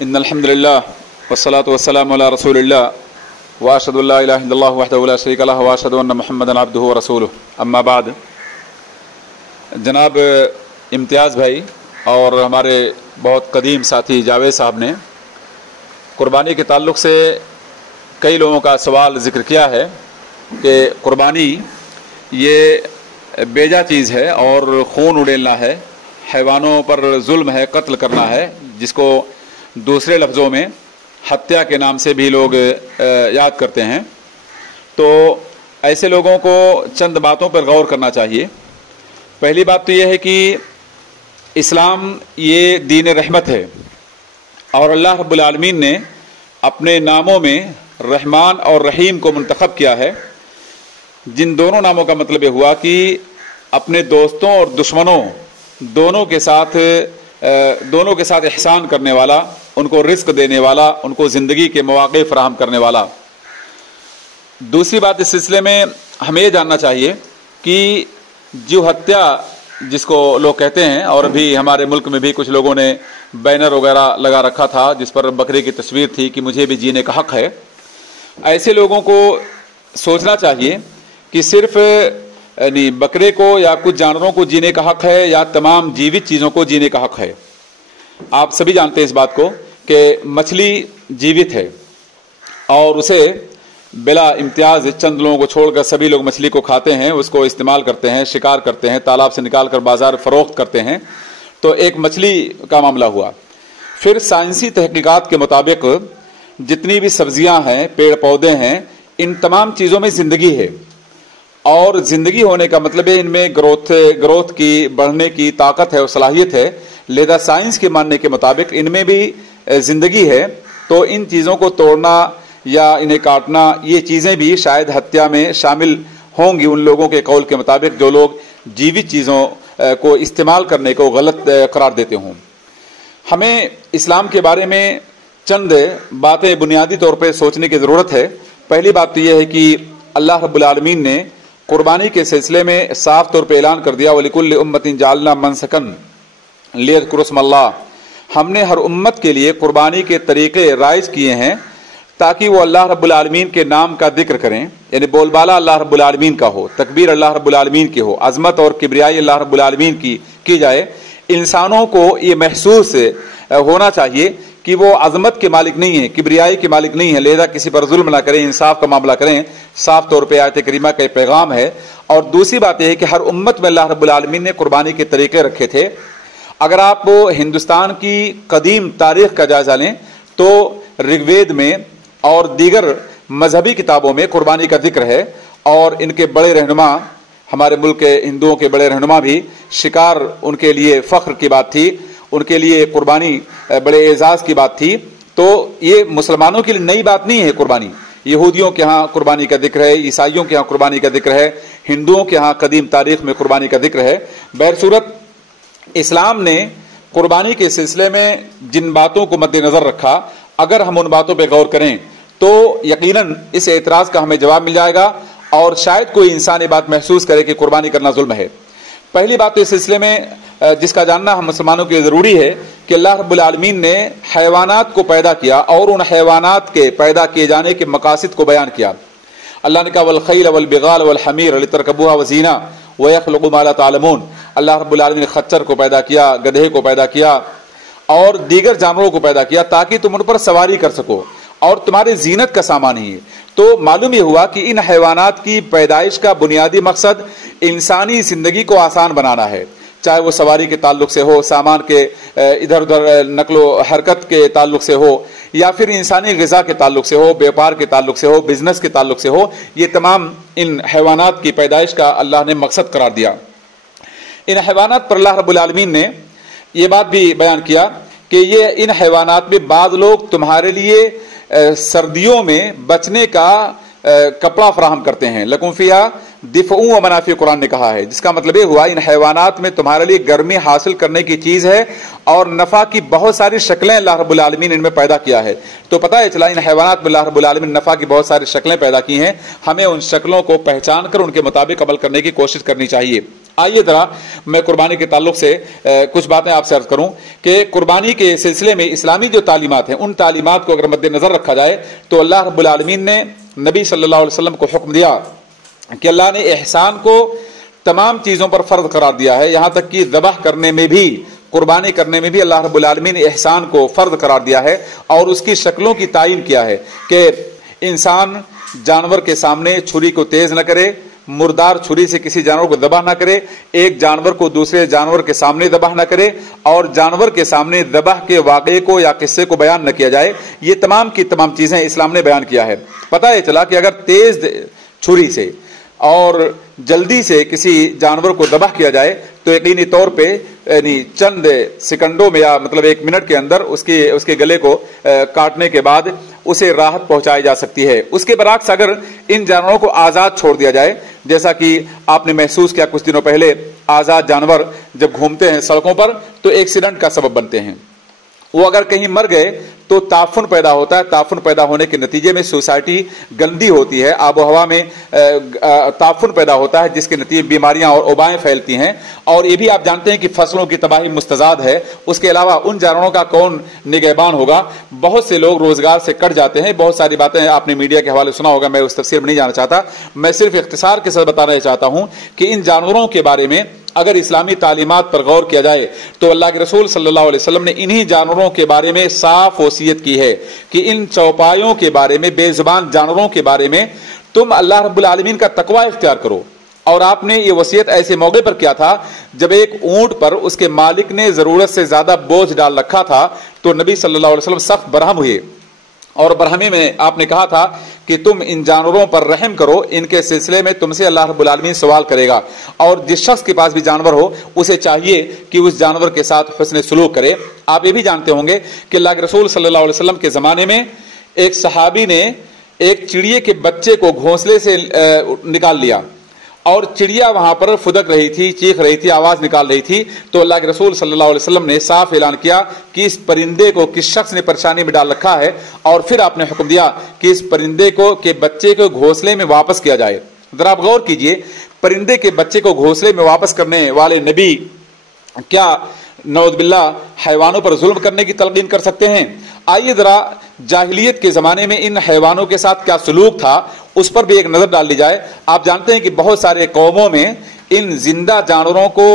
ان الحمد للہ والصلاة والسلام علی رسول اللہ واشهد ان لا الہ الا اللہ وحدہ لا شریک لہ واشهد ان محمدا عبدہ ورسولہ اما بعد۔ جناب امتیاز بھائی اور ہمارے بہت قدیم ساتھی جاوید صاحب نے قربانی کے تعلق سے کئی لوگوں کا سوال ذکر کیا ہے کہ قربانی یہ بیجا چیز ہے اور خون اڑیلنا ہے، حیوانوں پر ظلم ہے، قتل کرنا ہے، جس کو دوسرے لفظوں میں ہتیا کے نام سے بھی لوگ یاد کرتے ہیں۔ تو ایسے لوگوں کو چند باتوں پر غور کرنا چاہیے۔ پہلی بات تو یہ ہے کہ اسلام یہ دین رحمت ہے، اور اللہ رب العالمین نے اپنے ناموں میں رحمان اور رحیم کو منتخب کیا ہے، جن دونوں ناموں کا مطلب یہ ہوا کہ اپنے دوستوں اور دشمنوں دونوں کے ساتھ احسان کرنے والا، ان کو رزق دینے والا، ان کو زندگی کے مواقع فراہم کرنے والا۔ دوسری بات اس سلسلے میں ہمیں یہ جاننا چاہیے کہ جو ہتیا جس کو لوگ کہتے ہیں، اور ابھی ہمارے ملک میں بھی کچھ لوگوں نے بینر وغیرہ لگا رکھا تھا جس پر بکرے کی تصویر تھی کہ مجھے بھی جینے کا حق ہے، ایسے لوگوں کو سوچنا چاہیے کہ صرف بکرے کو یا کچھ جانوروں کو جینے کا حق ہے یا تمام جیوت چیزوں کو جینے کا حق ہے۔ آپ سبھی جانتے ہیں اس بات کو کہ مچھلی جیوت ہے اور اسے بلا امتیاز چند لوگوں کو چھوڑ کر سبھی لوگ مچھلی کو کھاتے ہیں، اس کو استعمال کرتے ہیں، شکار کرتے ہیں، تالاب سے نکال کر بازار فروخت کرتے ہیں۔ تو ایک مچھلی کا معاملہ ہوا۔ پھر سائنسی تحقیقات کے مطابق جتنی بھی سبزیاں ہیں، پیڑ پودے ہیں، ان تمام چیزوں میں زندگی ہے، اور زندگی ہونے کا مطلب ہے ان میں گروتھ کی، بڑھنے کی طاقت ہے اور صلاحیت ہے، لہذا سائنس کے ماننے کے مطابق ان میں بھی زندگی ہے۔ تو ان چیزوں کو توڑنا یا انہیں کاٹنا، یہ چیزیں بھی شاید ہتیا میں شامل ہوں گی ان لوگوں کے قول کے مطابق جو لوگ جیوت چیزوں کو استعمال کرنے کو غلط قرار دیتے ہوں۔ ہمیں اسلام کے بارے میں چند باتیں بنیادی طور پہ سوچنے کی ضرورت ہے۔ پہلی بات تو یہ ہے کہ اللہ رب العالمین نے قربانی کے سلسلے میں صاف طور پہ اعلان کر دیا، وَلِكُلِّ أُمَّةٍ جَعَلْنَا مَنْسَكًا لِيَذْكُرُوا اسْمَ اللَّهِ، ہم نے ہر امت کے لیے قربانی کے طریقے رائج کیے ہیں تاکہ وہ اللہ رب العالمین کے نام کا ذکر کریں، یعنی بول بالا اللہ رب العالمین کا ہو، تکبیر اللہ رب العالمین کی ہو، عظمت اور کبریائی اللہ رب العالمین کی جائے۔ انسانوں کو یہ محسوس ہونا چاہیے کہ وہ عظمت کے مالک نہیں ہیں، کبریائی کے مالک نہیں ہیں، لہذا کسی پر ظلم نہ کریں، انصاف کا معاملہ کریں۔ صاف طور پہ آیت کریمہ کا پیغام ہے۔ اور دوسری بات یہ ہے کہ ہر امت میں اللہ رب العالمین نے قربانی کے طریقے رکھے تھے۔ اگر آپ ہندوستان کی قدیم تاریخ کا جائزہ لیں تو رگ وید میں اور دیگر مذہبی کتابوں میں قربانی کا ذکر ہے، اور ان کے بڑے رہنما، ہمارے ملک کے ہندوؤں کے بڑے رہنما بھی، شکار ان کے لیے فخر کی بات تھی، ان کے لیے قربانی بڑے اعزاز کی بات تھی۔ تو یہ مسلمانوں کے لیے نئی بات نہیں ہے قربانی، یہودیوں کے ہاں قربانی کا ذکر ہے، عیسائیوں کے ہاں قربانی کا ذکر ہے، ہندوؤں کے ہاں قدیم تاریخ میں قربانی کا ذکر ہے۔ بہرصورت اسلام نے قربانی کے سلسلے میں جن باتوں کو مد نظر رکھا، اگر ہم ان باتوں پہ غور کریں تو یقیناً اس اعتراض کا ہمیں جواب مل جائے گا، اور شاید کوئی انسان یہ بات محسوس کرے کہ قربانی کرنا ظلم ہے۔ پہلی بات تو اس سلسلے میں جس کا جاننا ہم مسلمانوں کے لیے ضروری ہے کہ اللہ رب العالمین نے حیوانات کو پیدا کیا اور ان حیوانات کے پیدا کیے جانے کے مقاصد کو بیان کیا۔ اللہ نے کہا والخیل والبغال والحمیر لترکبوها وزینہ ویخلق ما لا تعلمون، اللہ رب العالمین نے خچر کو پیدا کیا، گدھے کو پیدا کیا اور دیگر جانوروں کو پیدا کیا تاکہ تم ان پر سواری کر سکو اور تمہاری زینت کا سامان ہی ہے۔ تو معلوم یہ ہوا کہ ان حیوانات کی پیدائش کا بنیادی مقصد انسانی زندگی کو آسان بنانا ہے، چاہے وہ سواری کے تعلق سے ہو، سامان کے ادھر ادھر نقل و حرکت کے تعلق سے ہو، یا پھر انسانی غذا کے تعلق سے ہو، بیوپار کے تعلق سے ہو، بزنس کے تعلق سے ہو، یہ تمام ان حیوانات کی پیدائش کا اللہ نے مقصد قرار دیا۔ ان حیوانات پر اللہ رب العالمین نے یہ بات بھی بیان کیا کہ یہ ان حیوانات میں بعض لوگ تمہارے لیے سردیوں میں بچنے کا کپڑا فراہم کرتے ہیں، لکم فیہا दिफ़उ व मनाफ़ि कुरान ने कहा है, जिसका मतलब ये हुआ इन हैवानात में तुम्हारे लिए गर्मी हासिल करने की चीज है और नफा की बहुत सारी शक्लें अल्लाह रब्बुल आलमीन इनमें पैदा किया है। तो पता है चला इन हैवानात में अल्लाह रब्बुल आलमीन नफा की बहुत सारी शक्लें पैदा की हैं। हमें उन शक्लों को पहचान कर उनके मुताबिक अमल करने की कोशिश करनी चाहिए। आइए जरा मैं कुर्बानी के ताल्लुक से कुछ बातें आपसे अर्ज करूं कि कुर्बानी के सिलसिले में इस्लामी जो तालीमात हैं, उन तालीमात को अगर मद्देनजर रखा जाए तो अल्लाह रब्बुल आलमीन ने नबी सल्लल्लाहु अलैहि वसल्लम को हुक्म दिया कि अल्लाह ने एहसान को तमाम चीज़ों पर फ़र्ज करार दिया है, यहाँ तक कि ज़बह करने में भी, कुर्बानी करने में भी अल्लाह रब्बुल आलमीन ने एहसान को फ़र्ज करार दिया है और उसकी शक्लों की तायीन किया है कि इंसान जानवर के सामने छुरी को तेज़ न करे, मुर्दार छुरी से किसी जानवर को दबाह ना करे, एक जानवर को दूसरे जानवर के सामने दबाह ना करे और जानवर के सामने दबाह के वाक़े को या किस्से को बयान न किया जाए। ये तमाम की तमाम चीज़ें इस्लाम ने बयान किया है। पता है चला कि अगर तेज़ छुरी से और जल्दी से किसी जानवर को दबाह किया जाए तो यकीनी तौर पे यानी चंद सेकंडों में या मतलब 1 मिनट के अंदर उसके गले को काटने के बाद उसे राहत पहुंचाई जा सकती है। उसके बरअक्स अगर इन जानवरों को आज़ाद छोड़ दिया जाए, जैसा कि आपने महसूस किया कुछ दिनों पहले, आज़ाद जानवर जब घूमते हैं सड़कों पर तो एक्सीडेंट का सबब बनते हैं। वो अगर कहीं मर गए तो ताफुन पैदा होता है, ताफुन पैदा होने के नतीजे में सोसाइटी गंदी होती है, आबो हवा में ताफुन पैदा होता है, जिसके नतीजे बीमारियां और वबाएं फैलती हैं। और ये भी आप जानते हैं कि फसलों की तबाही मुस्तजाद है। उसके अलावा उन जानवरों का कौन निगहबान होगा? बहुत से लोग रोजगार से कट जाते हैं। बहुत सारी बातें आपने मीडिया के हवाले सुना होगा, मैं उस तफसीर में नहीं जाना चाहता। मैं सिर्फ इख्तिसार के साथ बताना चाहता हूं कि इन जानवरों के बारे में अगर इस्लामी तालीमात पर गौर किया जाए तो अल्लाह के रसूल सल्लल्लाहु अलैहि वसल्लम ने इन्हीं जानवरों के बारे में साफ वसीयत की है कि इन चौपायों के बारे में, बेजुबान जानवरों के बारे में तुम अल्लाह रब्बुल आलमीन का तकवा इख्तियार करो। और आपने ये वसीयत ऐसे मौके पर किया था जब एक ऊंट पर उसके मालिक ने जरूरत से ज्यादा बोझ डाल रखा था तो नबी सल्लल्लाहु अलैहि वसल्लम सख्त बरहम हुए और बरहमी में आपने कहा था कि तुम इन जानवरों पर रहम करो, इनके सिलसिले में तुमसे अल्लाह रब्बुल आलमीन सवाल करेगा। और जिस शख्स के पास भी जानवर हो उसे चाहिए कि उस जानवर के साथ हुस्न सलूक करे। आप ये भी जानते होंगे कि अल्लाह के रसूल सल्लल्लाहु अलैहि वसल्लम के ज़माने में एक सहाबी ने एक चिड़िए के बच्चे को घोंसले से निकाल लिया और चिड़िया वहां पर फुदक रही थी, चीख रही थी, आवाज निकाल रही थी। तो अल्लाह के रसूल सल्लल्लाहु अलैहि वसल्लम ने साफ ऐलान किया कि इस परिंदे को किस शख्स ने परेशानी में डाल रखा है और फिर आपने हुक्म दिया कि इस परिंदे को के बच्चे को घोंसले में वापस किया जाए। जरा आप गौर कीजिए, परिंदे के बच्चे को घोंसले में वापस करने वाले नबी क्या नौज़ुबिल्लाह हैवानों पर जुल्म करने की तलकीन कर सकते हैं? आइए जरा जाहिलियत के ज़माने में इन हैवानों के साथ क्या सलूक था उस पर भी एक नज़र डाल ली जाए। आप जानते हैं कि बहुत सारे कौमों में इन जिंदा जानवरों को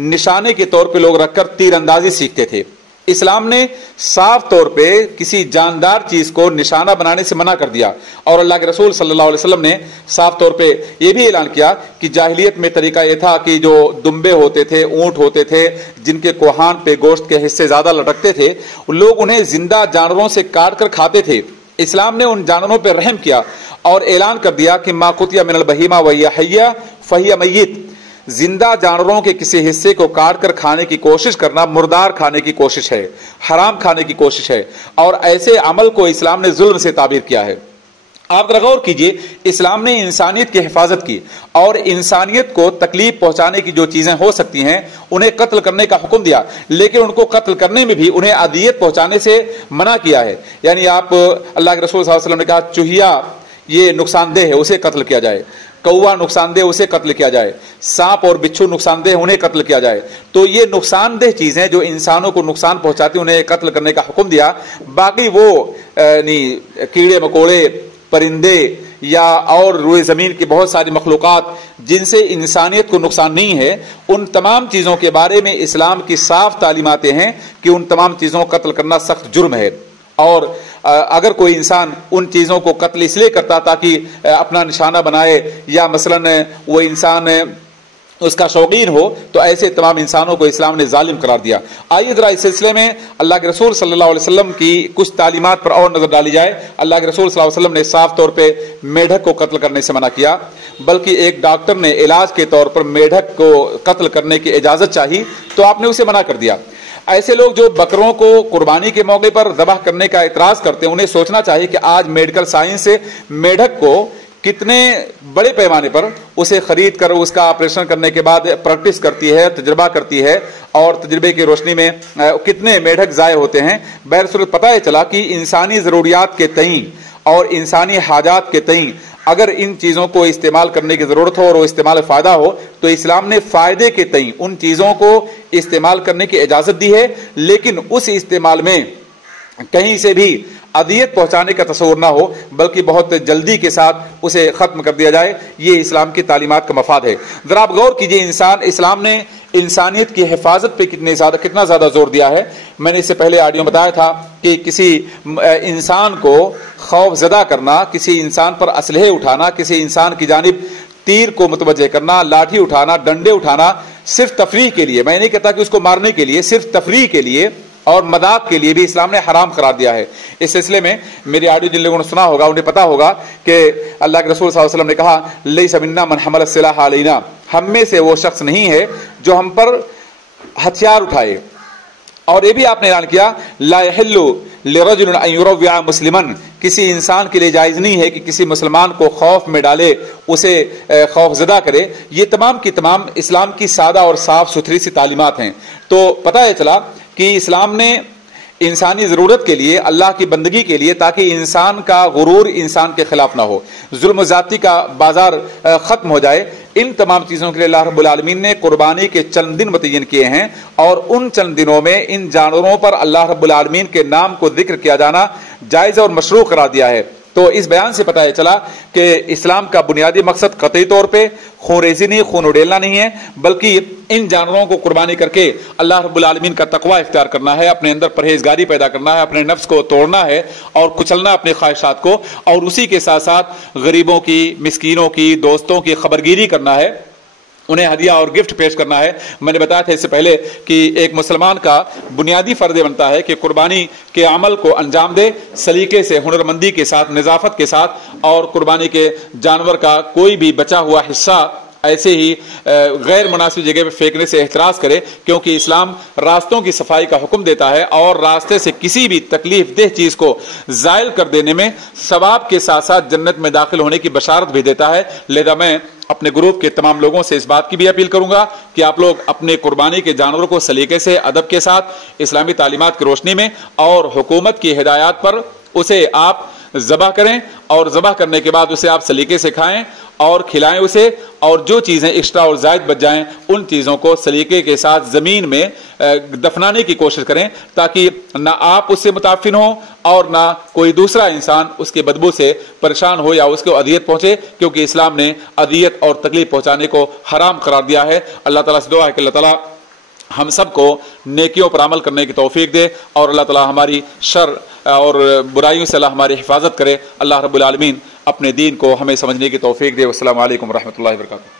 निशाने के तौर पे लोग रखकर तीरंदाजी सीखते थे। इस्लाम ने साफ तौर पे किसी जानदार चीज को निशाना बनाने से मना कर दिया और अल्लाह के रसूल सल्लल्लाहु अलैहि वसल्लम ने साफ तौर पे ये भी ऐलान किया कि जाहिलियत में तरीका ये था कि जो दुम्बे होते थे, ऊंट होते थे, जिनके कोहान पे गोश्त के हिस्से ज्यादा लटकते थे, लोग उन्हें जिंदा जानवरों से काट कर खाते थे। इस्लाम ने उन जानवरों पर रहम किया और ऐलान कर दिया कि मा कुतिया मिनल बहीमा वहिया हय्या फहिया मय्यित, जिंदा जानवरों के किसी हिस्से को काट कर खाने की कोशिश करना मुर्दार खाने की कोशिश है, हराम खाने की कोशिश है और ऐसे अमल को इस्लाम ने जुल्म से ताबीर किया है। आप जरा गौर कीजिए, इस्लाम ने इंसानियत की हिफाजत की और इंसानियत को तकलीफ पहुंचाने की जो चीजें हो सकती हैं उन्हें कत्ल करने का हुक्म दिया, लेकिन उनको कत्ल करने में भी उन्हें अदियत पहुंचाने से मना किया है। यानी आप अल्लाह के रसूल सल्लल्लाहु अलैहि वसल्लम ने कहा चूहिया ये नुकसानदेह है, उसे कत्ल किया जाए, कौवा नुकसानदेह उसे कत्ल किया जाए, सांप और बिच्छू नुकसानदेह उन्हें कत्ल किया जाए। तो ये नुकसानदेह चीजें जो इंसानों को नुकसान पहुंचाती उन्हें कत्ल करने का हुक्म दिया। बाकी वो कीड़े मकोड़े, परिंदे या और रुए जमीन की बहुत सारी मखलूकात जिनसे इंसानियत को नुकसान नहीं है, उन तमाम चीजों के बारे में इस्लाम की साफ तालीमातें हैं कि उन तमाम चीजों को कत्ल करना सख्त जुर्म है। और अगर कोई इंसान उन चीज़ों को कत्ल इसलिए करता ताकि अपना निशाना बनाए या मसलन वो इंसान उसका शौकीन हो, तो ऐसे तमाम इंसानों को इस्लाम ने जालिम करार दिया। आइए जरा इस सिलसिले में अल्लाह के रसूल सल्लल्लाहु अलैहि वसल्लम की कुछ तालीमात पर और नजर डाली जाए। अल्लाह के रसूल सल्लल्लाहु अलैहि वसल्लम ने साफ तौर पे मेढक को कत्ल करने से मना किया, बल्कि एक डॉक्टर ने इलाज के तौर पर मेढक को कत्ल करने की इजाजत चाही तो आपने उसे मना कर दिया। ऐसे लोग जो बकरों को कुर्बानी के मौके पर ज़बह करने का इतराज करते हैं, उन्हें सोचना चाहिए कि आज मेडिकल साइंस से मेढक को कितने बड़े पैमाने पर उसे खरीद कर उसका ऑपरेशन करने के बाद प्रैक्टिस करती है, तजुर्बा करती है, और तजुर्बे की रोशनी में कितने मेढक ज़ाय होते हैं। बहरसूरत पता है चला कि इंसानी ज़रूरियात के तईं और इंसानी हाजात के तईं अगर इन चीज़ों को इस्तेमाल करने की ज़रूरत हो और वो इस्तेमाल फ़ायदा हो तो इस्लाम ने फ़ायदे के तईं उन चीज़ों को इस्तेमाल करने की इजाज़त दी है, लेकिन उस इस्तेमाल में कहीं से भी अदियत पहुंचाने का तस्वुर ना हो, बल्कि बहुत जल्दी के साथ उसे ख़त्म कर दिया जाए। ये इस्लाम की तालीमात का मफाद है। ज़रा आप गौर कीजिए, इस्लाम ने इंसानियत की हिफाजत पे कितना ज़्यादा जोर दिया है। मैंने इससे पहले ऑडियो में बताया था कि किसी इंसान को खौफज़दा करना, किसी इंसान पर असलहे उठाना, किसी इंसान की जानिब तीर को मुतवज्जे करना, लाठी उठाना, डंडे उठाना सिर्फ तफरीह के लिए, मैं नहीं कहता कि उसको मारने के लिए, सिर्फ तफरीह के लिए और मदाक के लिए भी इस्लाम ने हराम करार दिया है। इस सिलसिले में मेरी ऑडियो जिन लोगों ने सुना होगा उन्हें पता होगा कि अल्लाह के रसूल सल्लल्लाहु अलैहि वसल्लम ने कहा, लैसा मिन्ना मन हमल सिलाह अलैना, हम में से वो शख्स नहीं है जो हम पर हथियार उठाए। और ये भी आपने ऐलान किया, ला यहिल्लु लिरजुलिन अन युरव्विअ मुस्लिमन, किसी इंसान के लिए जायज़ नहीं है कि किसी मुसलमान को खौफ में डाले, उसे खौफजदा करे। ये तमाम की तमाम इस्लाम की सादा और साफ सुथरी सी तालीमात हैं। तो पता है चला कि इस्लाम ने इंसानी ज़रूरत के लिए, अल्लाह की बंदगी के लिए, ताकि इंसान का गुरूर इंसान के खिलाफ ना हो, जुल्म ज़ाती का बाजार ख़त्म हो जाए, इन तमाम चीज़ों के लिए अल्लाह रब्बुल आलमीन ने कुर्बानी के चंद दिन मुतय्यन किए हैं। और उन चंद दिनों में इन जानवरों पर अल्लाह रब्बुल आलमीन के नाम को जिक्र किया जाना जायज़ और मशरू करार दिया है। तो इस बयान से पता चला कि इस्लाम का बुनियादी मकसद कतई तौर पे खून रेज़ी नहीं, खून उड़ेलना नहीं है, बल्कि इन जानवरों को कुर्बानी करके अल्लाह रब्बुल आलमीन का तकवा इख्तियार करना है, अपने अंदर परहेजगारी पैदा करना है, अपने नफ्स को तोड़ना है और कुचलना अपने ख्वाहिशात को, और उसी के साथ साथ गरीबों की, मिस्कीनों की, दोस्तों की खबरगिरी करना है, उन्हें हदिया और गिफ्ट पेश करना है। मैंने बताया था इससे पहले कि एक मुसलमान का बुनियादी फ़र्ज़ बनता है कि कुर्बानी के अमल को अंजाम दे सलीके से, हुनरमंदी के साथ, नज़ाफ़त के साथ, और कुर्बानी के जानवर का कोई भी बचा हुआ हिस्सा ऐसे ही गैर मुनासिब जगह पे फेंकने से एहतराज़ करे, क्योंकि इस्लाम रास्तों की सफाई का हुक्म देता है और रास्ते से किसी भी तकलीफ देह चीज़ को ज़ायल कर देने में सवाब के साथ साथ जन्नत में दाखिल होने की बशारत भी देता है। लिहाजा मैं अपने ग्रुप के तमाम लोगों से इस बात की भी अपील करूंगा कि आप लोग अपने कुर्बानी के जानवरों को सलीके से, अदब के साथ, इस्लामी तालीमात की रोशनी में और हुकूमत की हिदायत पर उसे आप ज़बह करें, और ज़बह करने के बाद उसे आप सलीके से खाएं और खिलाएं उसे, और जो चीज़ें एक्स्ट्रा और ज़ायद बच जाएं उन चीज़ों को सलीके के साथ ज़मीन में दफनाने की कोशिश करें, ताकि ना आप उससे मुताफिन हो और ना कोई दूसरा इंसान उसके बदबू से परेशान हो या उसको अदियत पहुँचे, क्योंकि इस्लाम ने अदियत और तकलीफ पहुँचाने को हराम करार दिया है। अल्लाह ताला से दुआ है कि अल्लाह ताला हम सबको नेकियों पर अमल करने की तौफीक दे, और अल्लाह ताला हमारी शर और बुराइयों से अल्लाह हमारी हिफाजत करे। अल्लाह रब्बुल आलमीन अपने दीन को हमें समझने की तौफीक दे। अस्सलामु अलैकुम रहमतुल्लाहि व बरकातुहू।